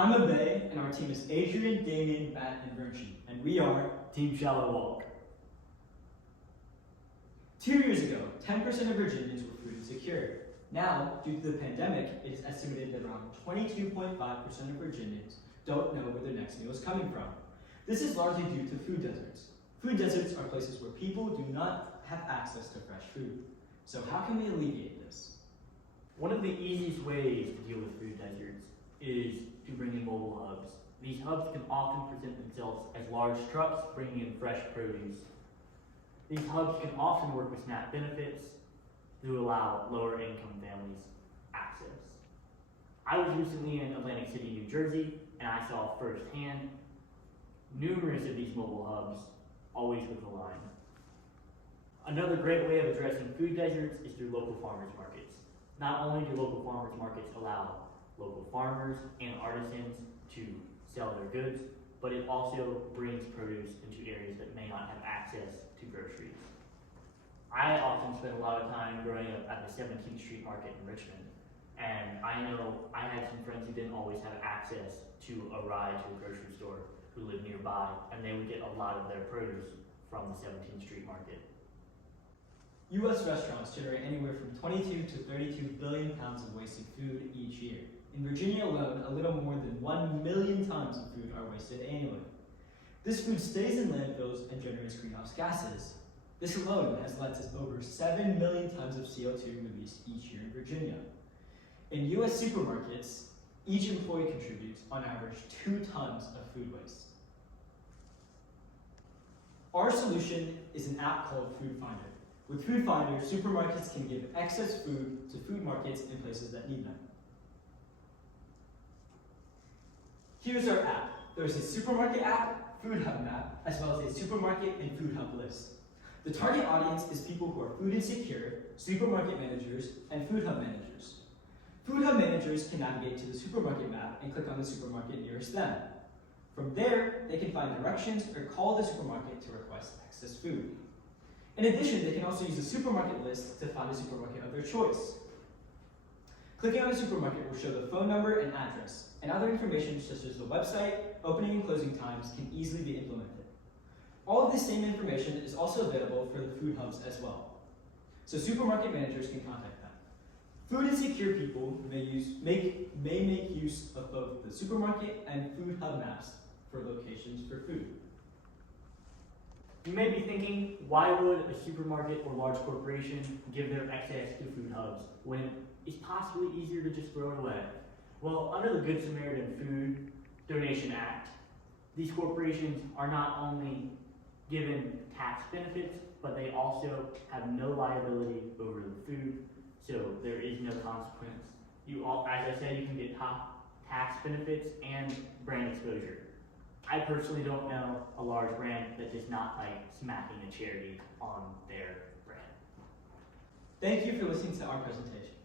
I'm Abe, and our team is Adrian, Damien, Matt, and Virgin, and we are Team Shallow Walk. 2 years ago, 10% of Virginians were food insecure. Now, due to the pandemic, it is estimated that around 22.5% of Virginians don't know where their next meal is coming from. This is largely due to food deserts. Food deserts are places where people do not have access to fresh food. So how can we alleviate this? One of the easiest ways to deal with food deserts is to bring in mobile hubs. These hubs can often present themselves as large trucks bringing in fresh produce. These hubs can often work with SNAP benefits to allow lower income families access. I was recently in Atlantic City, New Jersey, and I saw firsthand numerous of these mobile hubs, always with a line. Another great way of addressing food deserts is through local farmers markets. Not only do local farmers markets allow local farmers and artisans to sell their goods, but it also brings produce into areas that may not have access to groceries. I often spent a lot of time growing up at the 17th Street Market in Richmond, and I know I had some friends who didn't always have access to a ride to a grocery store who lived nearby, and they would get a lot of their produce from the 17th Street Market. U.S. restaurants generate anywhere from 22 to 32 billion pounds of wasted food each year. In Virginia alone, a little more than 1 million tons of food are wasted annually. This food stays in landfills and generates greenhouse gases. This alone has led to over 7 million tons of CO2 released each year in Virginia. In U.S. supermarkets, each employee contributes, on average, 2 tons of food waste. Our solution is an app called Food Finder. With Food Finder, supermarkets can give excess food to food markets in places that need them. Here's our app. There's a supermarket app, Food Hub map, as well as a supermarket and food hub list. The target audience is people who are food insecure, supermarket managers, and food hub managers. Food hub managers can navigate to the supermarket map and click on the supermarket nearest them. From there, they can find directions or call the supermarket to request excess food. In addition, they can also use the supermarket list to find a supermarket of their choice. Clicking on a supermarket will show the phone number and address, and other information such as the website, opening and closing times can easily be implemented. All of this same information is also available for the food hubs as well, so supermarket managers can contact them. Food insecure people may make use of both the supermarket and food hub maps for locations for food. You may be thinking, why would a supermarket or large corporation give their excess to food hubs when it's possibly easier to just throw it away? Well, under the Good Samaritan Food Donation Act, these corporations are not only given tax benefits, but they also have no liability over the food, so there is no consequence. As I said, you can get top tax benefits and brand exposure. I personally don't know a large brand that does not like smacking a charity on their brand. Thank you for listening to our presentation.